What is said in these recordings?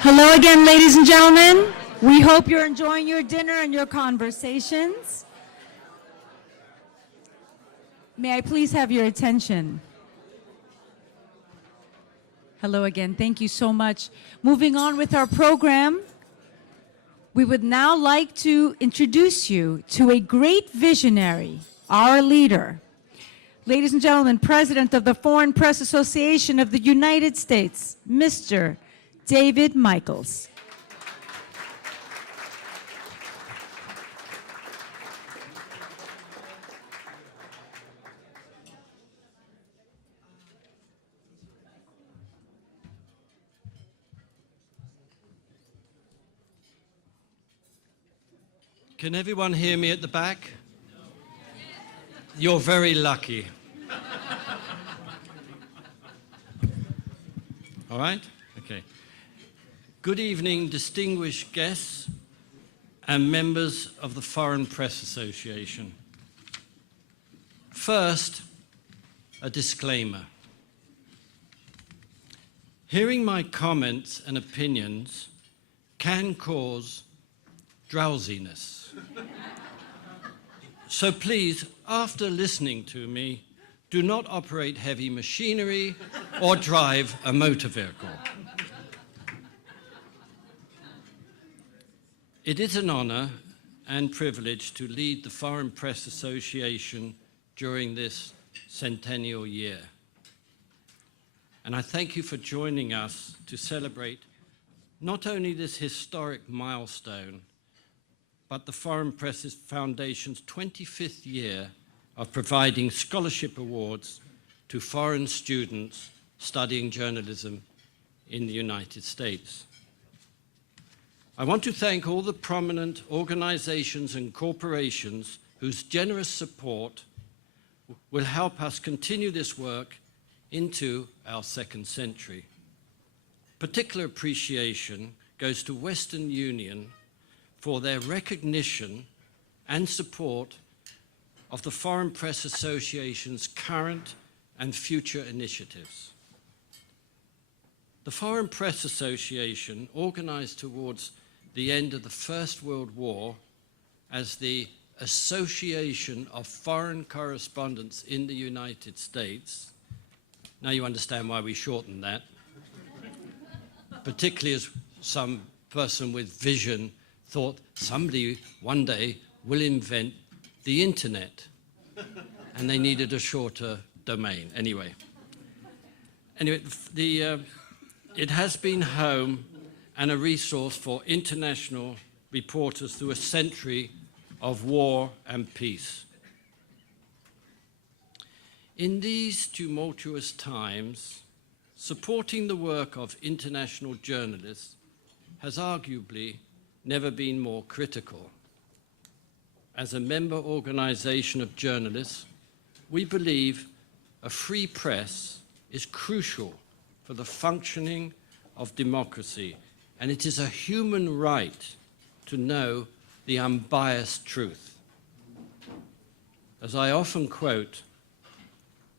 Hello again, ladies and gentlemen. We hope you're enjoying your dinner and your conversations. May I please have your attention? Hello again. Thank you so much. Moving on with our program, we would now like to introduce you to a great visionary, our leader. Ladies and gentlemen, President of the Foreign Press Association of the United States, Mr. David Michaels. Can everyone hear me at the back? You're very lucky. All right? Okay. Good evening, distinguished guests and members of the Foreign Press Association. First, a disclaimer. Hearing my comments and opinions can cause drowsiness. So please, after listening to me, do not operate heavy machinery or drive a motor vehicle. It is an honor and privilege to lead the Foreign Press Association during this centennial year. And I thank you for joining us to celebrate not only this historic milestone, but the Foreign Press Foundation's 25th year of providing scholarship awards to foreign students studying journalism in the United States. I want to thank all the prominent organizations and corporations whose generous support will help us continue this work into our second century. Particular appreciation goes to Western Union for their recognition and support of the Foreign Press Association's current and future initiatives. The Foreign Press Association, organized towards the end of the First World War as the Association of Foreign Correspondents in the United States. Now you understand why we shortened that, particularly as some person with vision thought somebody one day will invent the internet, and they needed a shorter domain. Anyway, it has been home and a resource for international reporters through a century of war and peace. In these tumultuous times, supporting the work of international journalists has arguably never been more critical. As a member organization of journalists, we believe a free press is crucial for the functioning of democracy, and it is a human right to know the unbiased truth. As I often quote,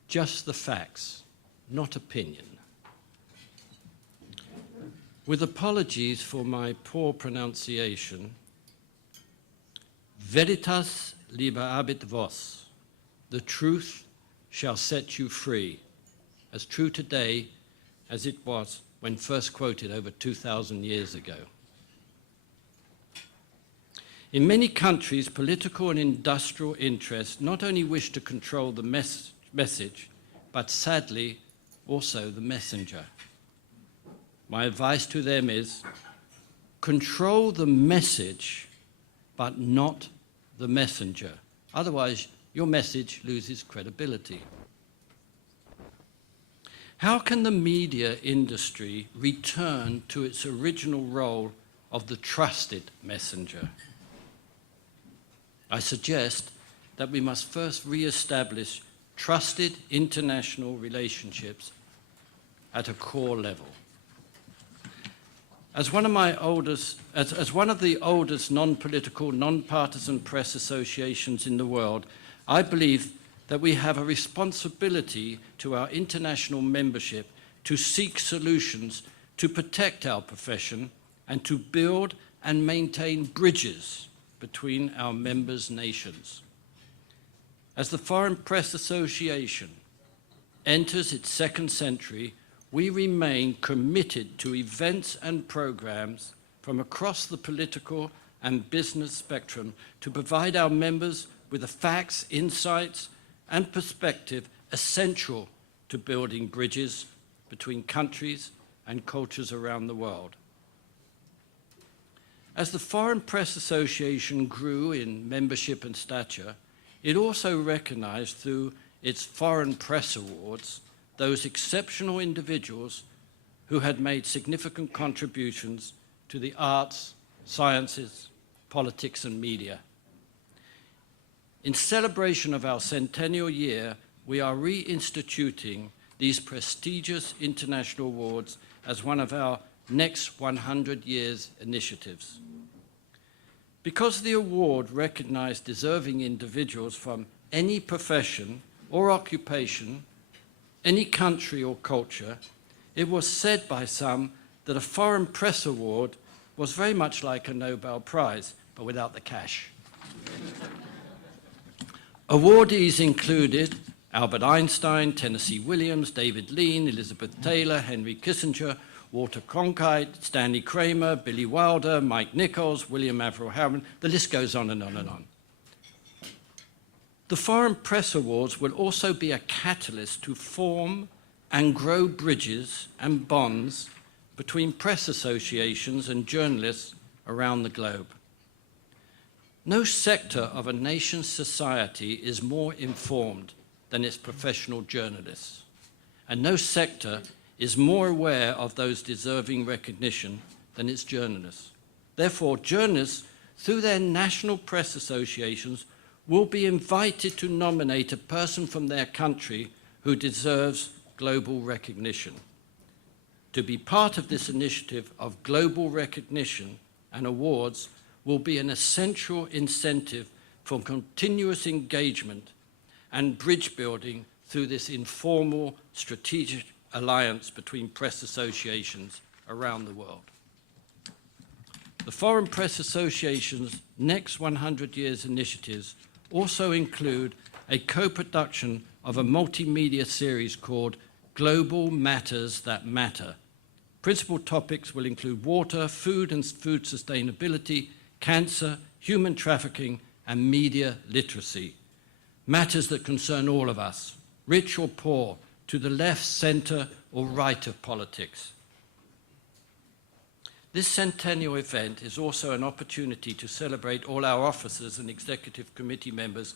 just the facts, not opinion. With apologies for my poor pronunciation, veritas liberabit vos, the truth shall set you free, as true today as it was when first quoted over 2,000 years ago. In many countries, political and industrial interests not only wish to control the message, but sadly, also the messenger. My advice to them is, control the message, but not the messenger. Otherwise, your message loses credibility. How can the media industry return to its original role of the trusted messenger? I suggest that we must first re-establish trusted international relationships at a core level. As one of the oldest non-political, non-partisan press associations in the world, I believe that we have a responsibility to our international membership to seek solutions to protect our profession and to build and maintain bridges between our members' nations. As the Foreign Press Association enters its second century, we remain committed to events and programs from across the political and business spectrum to provide our members with the facts, insights, and perspective essential to building bridges between countries and cultures around the world. As the Foreign Press Association grew in membership and stature, it also recognized through its Foreign Press Awards those exceptional individuals who had made significant contributions to the arts, sciences, politics, and media. In celebration of our centennial year, we are reinstituting these prestigious international awards as one of our next 100 years initiatives. Because the award recognized deserving individuals from any profession or occupation, any country or culture, it was said by some that a Foreign Press Award was very much like a Nobel Prize, but without the cash. Awardees included Albert Einstein, Tennessee Williams, David Lean, Elizabeth Taylor, Henry Kissinger, Walter Cronkite, Stanley Kramer, Billy Wilder, Mike Nichols, William Averell Harriman. The list goes on and on and on. The Foreign Press Awards will also be a catalyst to form and grow bridges and bonds between press associations and journalists around the globe. No sector of a nation's society is more informed than its professional journalists, and no sector is more aware of those deserving recognition than its journalists. Therefore, journalists, through their national press associations, will be invited to nominate a person from their country who deserves global recognition. To be part of this initiative of global recognition and awards will be an essential incentive for continuous engagement and bridge building through this informal strategic alliance between press associations around the world. The Foreign Press Association's next 100 years initiatives also include a co-production of a multimedia series called Global Matters That Matter. Principal topics will include water, food and food sustainability, cancer, human trafficking, and media literacy. Matters that concern all of us, rich or poor, to the left, center, or right of politics. This centennial event is also an opportunity to celebrate all our officers and executive committee members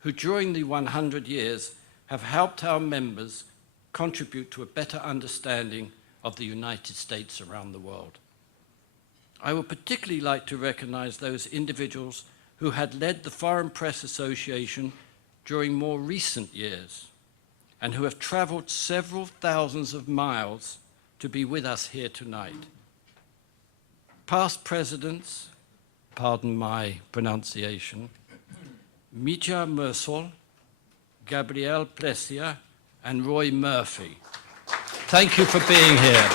who during the 100 years have helped our members contribute to a better understanding of the United States around the world. I would particularly like to recognize those individuals who had led the Foreign Press Association during more recent years and who have traveled several thousands of miles to be with us here tonight. Past presidents, pardon my pronunciation, Mitja Mersel, Gabrielle Plessier, and Roy Murphy. Thank you for being here.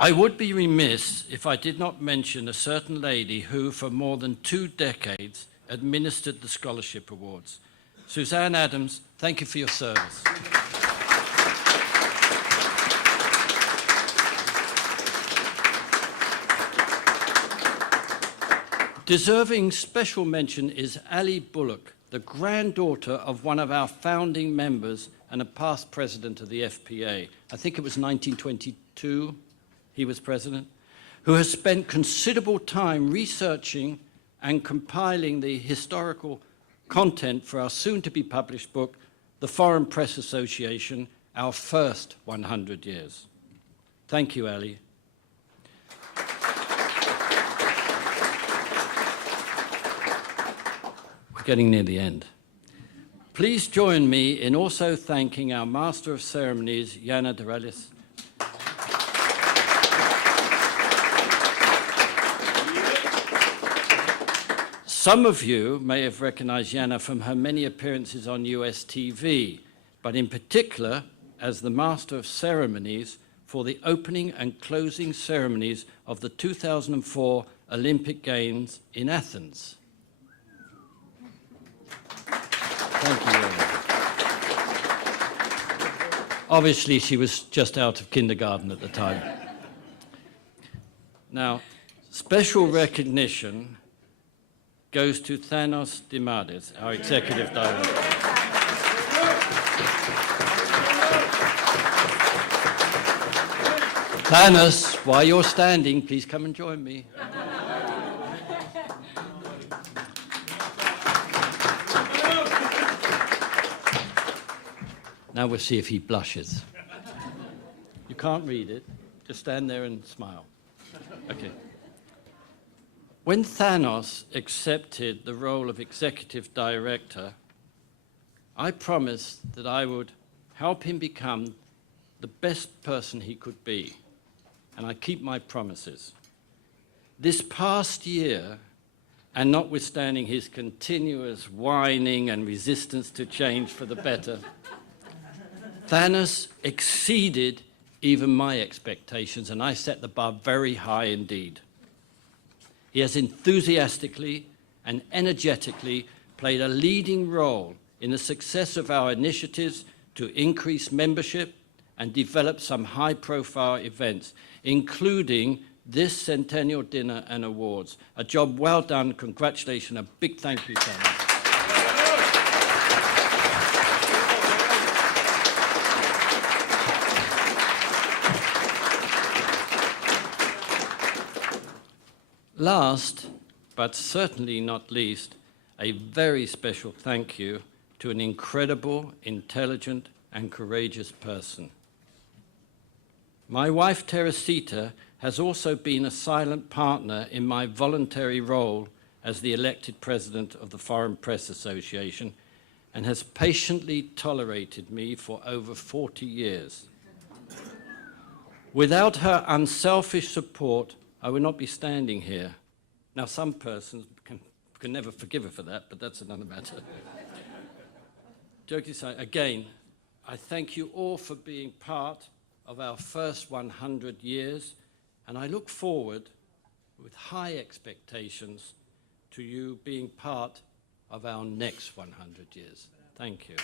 I would be remiss if I did not mention a certain lady who, for more than 2 decades, administered the Scholarship Awards. Suzanne Adams, thank you for your service. Deserving special mention is Ali Bullock, the granddaughter of one of our founding members and a past president of the FPA. I think it was 1922 he was president, who has spent considerable time researching and compiling the historical content for our soon-to-be-published book, The Foreign Press Association, Our First 100 Years. Thank you, Ali. We're getting near the end. Please join me in also thanking our Master of Ceremonies, Yana Duralis. Some of you may have recognized Jana from her many appearances on US TV, but in particular as the Master of Ceremonies for the opening and closing ceremonies of the 2004 Olympic Games in Athens. Thank you, Jana. Obviously, she was just out of kindergarten at the time. Now, special recognition goes to Thanos Dimades, our Executive Director. Thanos, while you're standing, please come and join me. Now we'll see if he blushes. You can't read it. Just stand there and smile. Okay. When Thanos accepted the role of executive director, I promised that I would help him become the best person he could be, and I keep my promises. This past year, and notwithstanding his continuous whining and resistance to change for the better, Thanos exceeded even my expectations, and I set the bar very high indeed. He has enthusiastically and energetically played a leading role in the success of our initiatives to increase membership and develop some high-profile events, including this Centennial Dinner and Awards. A job well done. Congratulations. A big thank you, Thanos. Last, but certainly not least, a very special thank you to an incredible, intelligent, and courageous person. My wife, Teresita, has also been a silent partner in my voluntary role as the elected president of the Foreign Press Association and has patiently tolerated me for over 40 years. Without her unselfish support, I would not be standing here. Now, some persons can never forgive her for that, but that's another matter. Joking aside, again, I thank you all for being part of our first 100 years, and I look forward with high expectations to you being part of our next 100 years. Thank you.